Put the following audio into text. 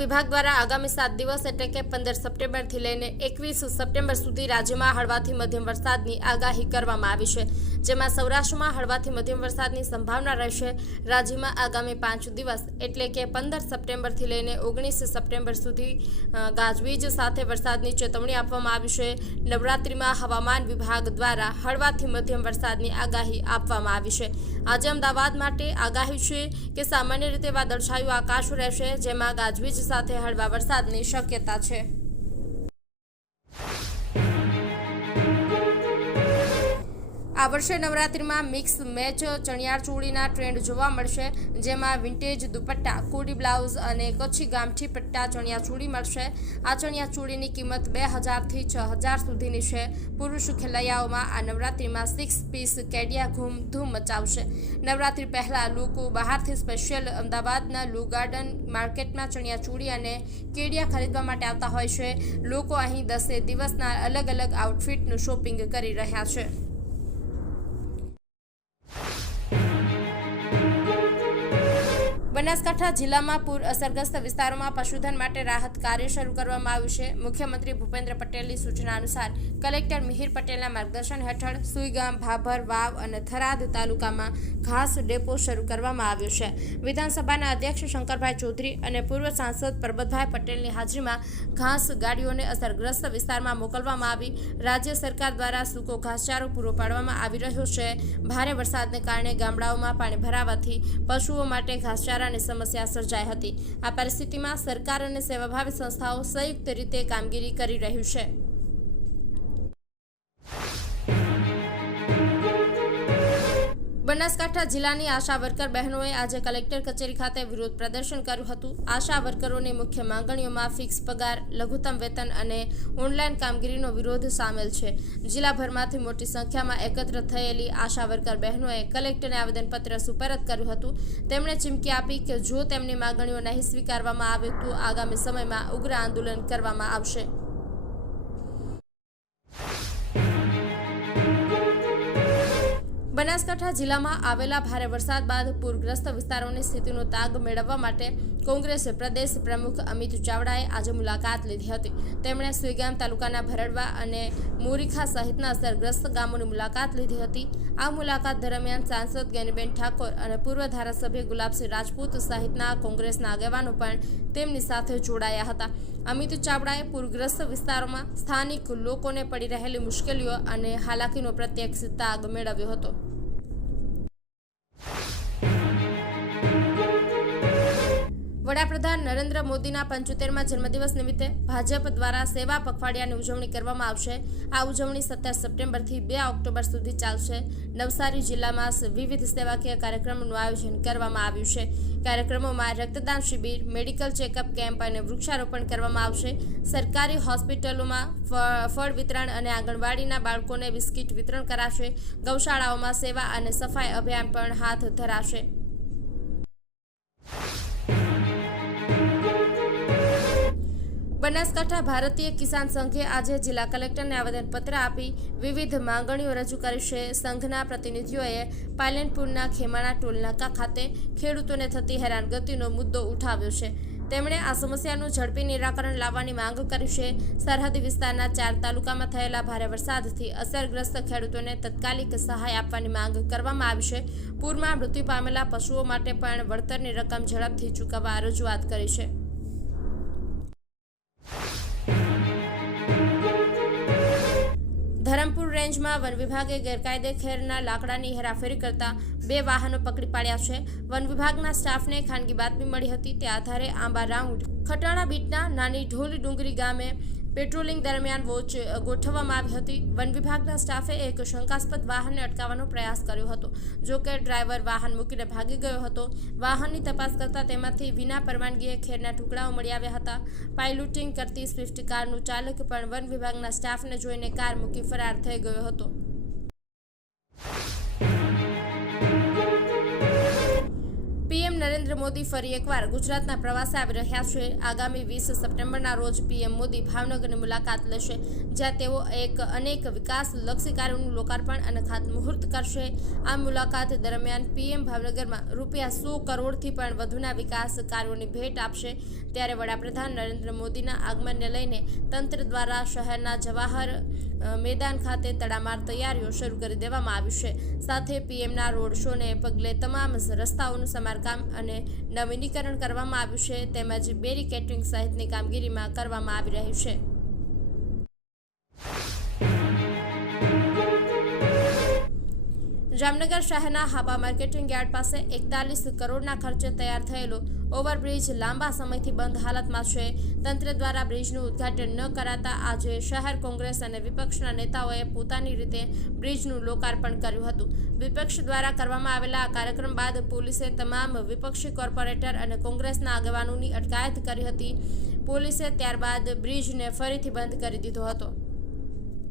વિભાગ દ્વારા આગામી 7 દિવસ એટલે કે 15 સપ્ટેમ્બરથી લઈને 21 સપ્ટેમ્બર સુધી રાજ્યમાં હળવાથી મધ્યમ વરસાદની આગાહી કરવામાં આવી છે, જેમાં સૌરાષ્ટ્રમાં હળવાથી મધ્યમ વરસાદની સંભાવના રહેશે। રાજ્યમાં આગામી 5 દિવસ એટલે કે 15 સપ્ટેમ્બરથી લઈને 19 સપ્ટેમ્બર સુધી ગાજવીજ સાથે વરસાદની ચેતવણી આપવામાં આવી છે। નવરાત્રિમાં હવામાન વિભાગ દ્વારા હળવાથી મધ્યમ વરસાદની આગાહી આપવામાં આવી છે। આજે અમદાવાદ માટે આગાહી છે કે સામાન્ય રીતે વાદળછાયું આકાશ રહેશે, જેમાં ગાજવીજ સાથે હળવા વરસાદની શક્યતા છે। આ વર્ષે નવરાત્રિમાં મિક્સ મેચ ચણિયાચોળીના ટ્રેન્ડ જોવા મળશે, જેમાં વિન્ટેજ દુપટ્ટા, કોડી બ્લાઉઝ અને કચ્છી ગામઠી પટ્ટા ચણિયાચોળી મળશે। આ ચણિયાચોળીની કિંમત 2000થી 6000 સુધીની છે। પુરુષ ખેલૈયાઓમાં આ નવરાત્રિમાં 6 પીસ કેડિયા ધૂમ મચાવશે। નવરાત્રિ પહેલા લોકો બહારથી સ્પેશિયલ અમદાવાદના લુક ગાર્ડન માર્કેટમાં ચણિયાચોળી અને કેડિયા ખરીદવા માટે આવતા હોય છે। લોકો અહીં 10 દિવસના અલગ અલગ આઉટફિટનું શોપિંગ કરી રહ્યા છે। બનાસકાંઠા જિલ્લામાં પૂર અસરગ્રસ્ત વિસ્તારોમાં પશુધન માટે રાહત કાર્ય શરૂ કરવામાં આવ્યું છે। મુખ્યમંત્રી ભૂપેન્દ્ર પટેલની સૂચના અનુસાર કલેક્ટર મિહિર પટેલના માર્ગદર્શન હેઠળ સુઈગામ, ભાભર, વાવ અને થરાદ તાલુકામાં ઘાસ ડેપો શરૂ કરવામાં આવ્યો છે। વિધાનસભાના અધ્યક્ષ શંકરભાઈ ચૌધરી અને પૂર્વ સાંસદ પરબતભાઈ પટેલની હાજરીમાં ઘાસ ગાડીઓને અસરગ્રસ્ત વિસ્તારમાં મોકલવામાં આવી। રાજ્ય સરકાર દ્વારા સૂકો ઘાસચારો પૂરો પાડવામાં આવી રહ્યો છે। ભારે વરસાદને કારણે ગામડાઓમાં પાણી ભરાવાથી પશુઓ માટે ઘાસચારા સમસ્યા સર્જાઈ હતી। આ પરિસ્થિતિમાં સરકાર અને સેવાભાવી સંસ્થાઓ સંયુક્ત રીતે કામગીરી કરી રહ્યું છે। બનાસકાંઠા જિલ્લાની આશા વર્કર બહેનોએ આજે કલેક્ટર કચેરી ખાતે વિરોધ પ્રદર્શન કર્યું હતું। આશા વર્કરોની મુખ્ય માંગણીઓમાં ફિક્સ પગાર, લઘુત્તમ વેતન અને ઓનલાઈન કામગીરીનો વિરોધ સામેલ છે। જિલ્લાભરમાંથી મોટી સંખ્યામાં એકત્ર થયેલી આશા વર્કર બહેનોએ કલેક્ટરને આવેદનપત્ર સુપરત કર્યું હતું। તેમણે ચીમકી આપી કે જો તેમની માંગણીઓ નહીં સ્વીકારવામાં આવે તો આગામી સમયમાં ઉગ્ર આંદોલન કરવામાં આવશે। બનાસકાંઠા જિલ્લામાં આવેલા ભારે વરસાદ બાદ પૂરગ્રસ્ત વિસ્તારોની સ્થિતિનો તાગ મેળવવા માટે કોંગ્રેસ પ્રદેશ પ્રમુખ અમિત ચાવડાએ આજે મુલાકાત લીધી હતી। તેમણે સુઈગામ તાલુકાના ભરડવા અને મોરીખા સહિતના અસરગ્રસ્ત ગામોની મુલાકાત લીધી હતી। આ મુલાકાત દરમિયાન સાંસદ ગેનીબેન ઠાકોર અને પૂર્વ ધારાસભ્ય ગુલાબસિંહ રાજપૂત સહિતના કોંગ્રેસના આગેવાનો પણ તેમની સાથે જોડાયા હતા। અમિત ચાવડાએ પૂરગ્રસ્ત વિસ્તારોમાં સ્થાનિક લોકોને પડી રહેલી મુશ્કેલીઓ અને હાલાકીનો પ્રત્યક્ષ તાગ મેળવ્યો હતો। વડાપ્રધાન નરેન્દ્ર મોદીના 75મા જન્મદિવસ નિમિત્તે ભાજપ દ્વારા સેવા પખવાડિયાની ઉજવણી કરવામાં આવશે। આ ઉજવણી 17 સપ્ટેમ્બરથી 2 ઓક્ટોબર સુધી ચાલશે। નવસારી જિલ્લામાં વિવિધ સેવાકીય કાર્યક્રમોનું આયોજન કરવામાં આવ્યું છે। કાર્યક્રમોમાં રક્તદાન શિબિર, મેડિકલ ચેકઅપ કેમ્પ અને વૃક્ષારોપણ કરવામાં આવશે। સરકારી હોસ્પિટલોમાં ફળ વિતરણ અને આંગણવાડીના બાળકોને બિસ્કિટ વિતરણ કરાશે। ગૌશાળાઓમાં સેવા અને સફાઈ અભિયાન પણ હાથ ધરાશે। બનાસકાંઠા ભારતીય કિસાન સંઘે આજે જિલ્લા કલેક્ટરને આવેદનપત્ર આપી વિવિધ માંગણીઓ રજૂ કરી છે। સંઘના પ્રતિનિધિઓએ પાયલનપુરના ખેમાણા ટોલનાકા ખાતે ખેડૂતોને થતી હેરાનગતિનો મુદ્દો ઉઠાવ્યો છે। તેમણે આ સમસ્યાનું ઝડપી નિરાકરણ લાવવાની માંગ કરી છે। સરહદી વિસ્તારના 4 તાલુકામાં થયેલા ભારે વરસાદથી અસરગ્રસ્ત ખેડૂતોને તત્કાલિક સહાય આપવાની માંગ કરવામાં આવી છે। પૂરમાં મૃત્યુ પામેલા પશુઓ માટે પણ વળતરની રકમ ઝડપથી ચૂકવવા રજૂઆત કરી છે। ધરમપુર રેન્જમાં વન વિભાગે ગેરકાયદે ખેરના લાકડાની હેરાફેરી કરતા 2 વાહનો પકડી પાડ્યા છે। વન વિભાગના સ્ટાફને ખાનગી બાતમી મળી હતી, તે આધારે આંબા રાઉન્ડ ખટાણા બીટના નાની ઢોલ ડુંગરી ગામે પેટ્રોલિંગ દરમિયાન વોચ ગોઠવવામાં આવી હતી। વન વિભાગના સ્ટાફે એક શંકાસ્પદ વાહનને અટકાવવાનો પ્રયાસ કર્યો હતો, જો કે ડ્રાઈવર વાહન મૂકીને ભાગી ગયો હતો। વાહનની તપાસ કરતા તેમાંથી વિના પરવાનગીએ ખેરના ટુકડાઓ મળી આવ્યા હતા। પાયલોટિંગ કરતી સ્વિફ્ટ કારનું ચાલક પણ વન વિભાગના સ્ટાફને જોઈને કાર મૂકી ફરાર થઈ ગયો હતો। પીએમ નરેન્દ્ર નરેન્દ્ર મોદી ફરી એકવાર ગુજરાતના પ્રવાસે આવી રહ્યા છે। આગામી 20 સપ્ટેમ્બરના રોજ પીએમ મોદી ભાવનગરની મુલાકાત લેશે, જ્યાં તેઓ અનેક વિકાસલક્ષી કાર્યોનું લોકાર્પણ અને ખાતમુહૂર્ત કરશે। આ મુલાકાત દરમિયાન પીએમ ભાવનગરમાં ₹100 કરોડથી પણ વધુના વિકાસ કાર્યોની ભેટ આપશે। ત્યારે વડાપ્રધાન નરેન્દ્ર મોદીના આગમનને લઈને તંત્ર દ્વારા શહેરના જવાહર મેદાન ખાતે તડામાર તૈયારીઓ શરૂ કરી દેવામાં આવી છે। સાથે પીએમના રોડ શોને પગલે તમામ રસ્તાઓનું સમારકામ અને નવીનીકરણ કરવામાં આવ્યું છે, તેમજ બેરીકેટિંગ સહિતની કામગીરીમાં કરવામાં આવી રહી છે। જામનગર શહેરના હાપા માર્કેટિંગ યાર્ડ પાસે 41 કરોડના ખર્ચે તૈયાર થયેલો ઓવરબ્રિજ લાંબા સમયથી બંધ હાલતમાં છે। તંત્ર દ્વારા બ્રિજનું ઉદ્ઘાટન ન કરાતા આજે શહેર કોંગ્રેસ અને વિપક્ષના નેતાઓએ પોતાની રીતે બ્રિજનું લોકાર્પણ કર્યું હતું। વિપક્ષ દ્વારા કરવામાં આવેલા આ કાર્યક્રમ બાદ પોલીસે તમામ વિપક્ષી કોર્પોરેટર અને કોંગ્રેસના આગેવાનોની અટકાયત કરી હતી। પોલીસે ત્યારબાદ બ્રિજને ફરીથી બંધ કરી દીધો હતો।